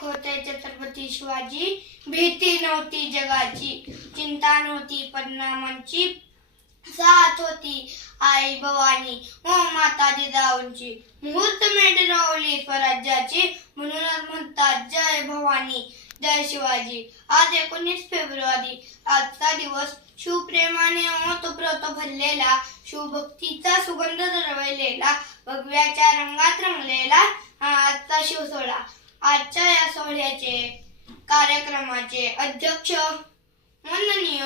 एक होते छत्रपती शिवाजी, भीती नव्हती जगाची, चिंता नव्हती परिणामांची, साथ होती आई भवानी व माता जिजाऊंची, मुहूर्त मेढ रोवली स्वराज्याची, म्हणूनच म्हणतात जय भवानी जय शिवाजी. आज 19 फेब्रुवारी, आजचा दिवस शिवप्रेमाने ओतप्रोत भरलेला, शिवभक्तीचा सुगंध दरवळलेला, भगव्याच्या रंगात रंगलेला आजचा शिवसोहळा. आजच्या या सोहळ्याचे कार्यक्रमाचे अध्यक्ष माननीय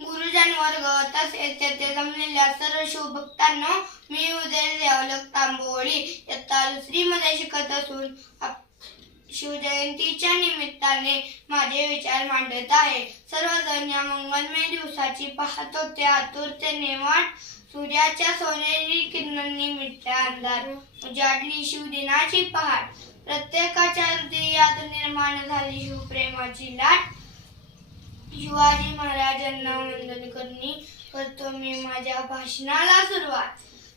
गुरुजन वर्ग तसेच येथे जमलेल्या सर्व शिवभक्तांना मी उदय देवलक तांबोळी इयत्ता दुसरीमध्ये शिकत असून शिवजयंतीच्या निमित्ताने माझे विचार मांडत आहे. सर्वजण या मंगलमय दिवसाची पाहत होते आतुरतेने वाट. सूर्याच्या सोनेरी किरणांनी मिटला अंधार, उजाडली शिवदिनाची पहाट. प्रत्येकाच्या हृदयात निर्माण झाली शिवप्रेमाची लाट. शिवाजी महाराजांना वंदन करतो मी माझ्या भाषणाला सुरुवात.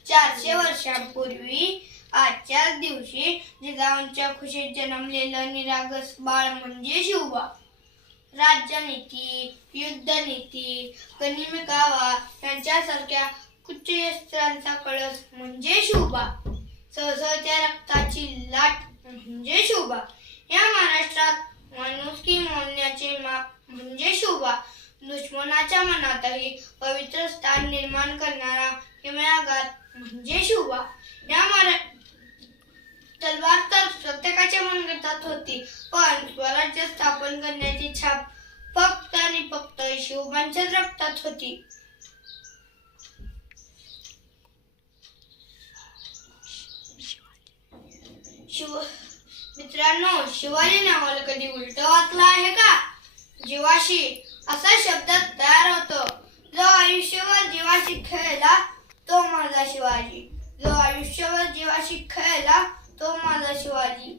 400 वर्षांपूर्वी आजच्याच दिवशी जिजाऊंच्या खुशीत जन्मलेलं निरागस बाळ म्हणजे शिवबा. राज्यनीती, युद्धनीती, गनिमी-कावा यांच्यासारख्या कुचयस्त्रांचा कळस म्हणजे शिवबा. सळसळत्या रक्ताची लाट म्हणजे शिवबा. या महाराष्ट्रात माणुसकी मोलण्याचे माप म्हणजे शिवबा. दुश्मनाच्या मनातही पवित्र स्थान निर्माण करणारा हिमयागात म्हणजे शिवबा. या तलवार तर प्रत्येकाच्या मनगटात होती, पण स्वराज्य स्थापन करण्याची छाप फक्त आणि फक्त शिवबांच्याच रक्तात होती. मित्रांनो, शिवाजी नावाला कधी उलट वाचलं आहे का? जीवाशी असा शब्द तयार होतो. जो आयुष्यभर जीवाशी खेळला तो माझा शिवाजी. जो आयुष्यभर जीवाशी खेळला तो माझा शिवाजी.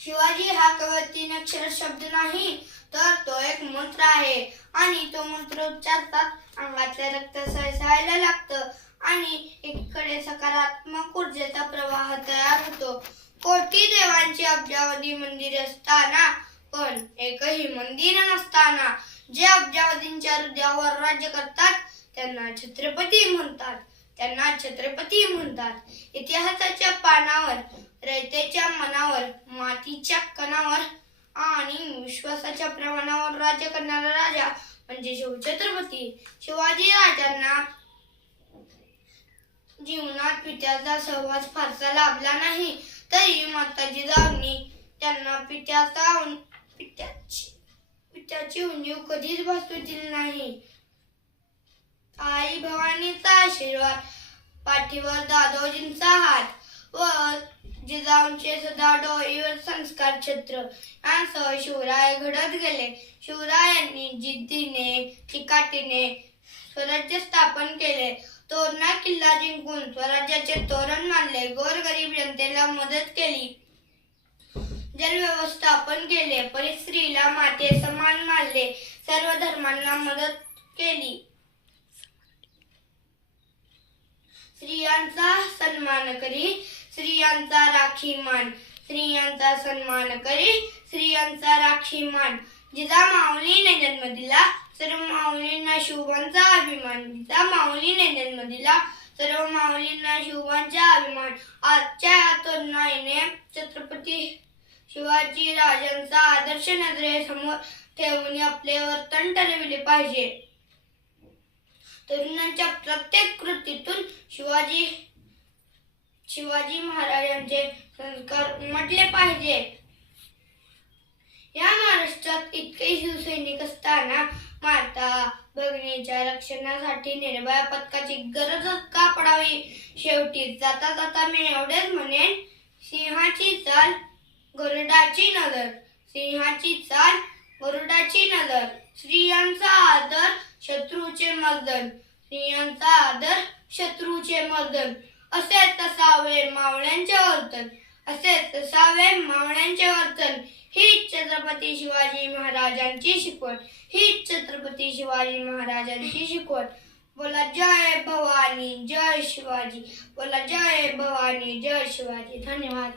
शिवाजी हा केवळ 3 अक्षर शब्द नाही, तर तो एक मंत्र आहे. आणि तो मंत्र उच्चारतात अंगातले रक्त सळसळायला लागतं आणि एकीकडे सकारात्मक ऊर्जेचा प्रवाह तयार होतो. कोटी देवांची अब्जावधी मंदिरे असताना, पण एकही मंदिर नसताना जे अब्जावधींच्या हृदयावर राज्य करतात त्यांना छत्रपती म्हणतात. त्यांना छत्रपती म्हणतात. इतिहासाच्या पानावर, रयतेच्या मनावर, मातीच्या कणावर आणि विश्वासाच्या प्रमाणावर राज्य करणारा राजा म्हणजे शिवछत्रपती. शिवाजी राजांना जीवनात पित्याचा सहवास फारसा लाभला नाही, तरी माता जिजाऊंनी त्यांना पित्याची उणीव कधीच भासू दिली नाही. आई भवानीचा आशीर्वाद, पाठीवर दादोजींचा हात व जिजाऊंचे सदा डोईवर संस्कार छत्र यांसह शिवराय घडत गेले. शिवरायांनी जिद्दीने, चिकाटीने स्वराज्य स्थापन केले. तोरणा किल्ला जिंकून स्वराज्याचे तोरण मानले. गोरगरीब जनतेला मदत केली. जल व्यवस्थापन केले. परिस्त्रीला माते समान मानले. सर्व धर्मांना मदत केली. स्त्रियांचा सन्मान करी स्त्रियांचा राखी मान. स्त्रियांचा सन्मान करी स्त्रियांचा राखी मान. जिजामाऊलीने जन्म दिला, सर्व माऊलींना शिवबांचा अभिमान. जिजामाऊलीने जन्म दिला, सर्व माऊलींना शिवबांचा अभिमान. आजच्या या तरुणाईने छत्रपती शिवाजी राजांचा आदर्श नजरेसमोर ठेवून आपले वर्तन ठरविले पाहिजे. तरुणांच्या प्रत्येक कृतीतून शिवाजी महाराजांचे संस्कार उमटले पाहिजे. या महाराष्ट्रात इतके शिवसैनिक असताना माता भगिनीच्या रक्षणासाठी निर्भया पथकाची गरज का पडावी? शेवटी जाता जाता मी एवढेच म्हणेन, सिंहाची चाल गरुडाची नजर. सिंहाची चाल गरुडाची नजर. स्त्रियांचा आदर शत्रूचे मर्दन. स्त्रियांचा आदर शत्रूचे मर्दन. असेच तसावे मावळ्यांचे वर्तन. असेच तसावे मावळ्यांचे वर्तन. हीच छत्रपती शिवाजी महाराजांची शिकवण. हीच छत्रपती शिवाजी महाराजांची शिकवण. बोला जय भवानी जय शिवाजी. बोला जय भवानी जय शिवाजी. धन्यवाद.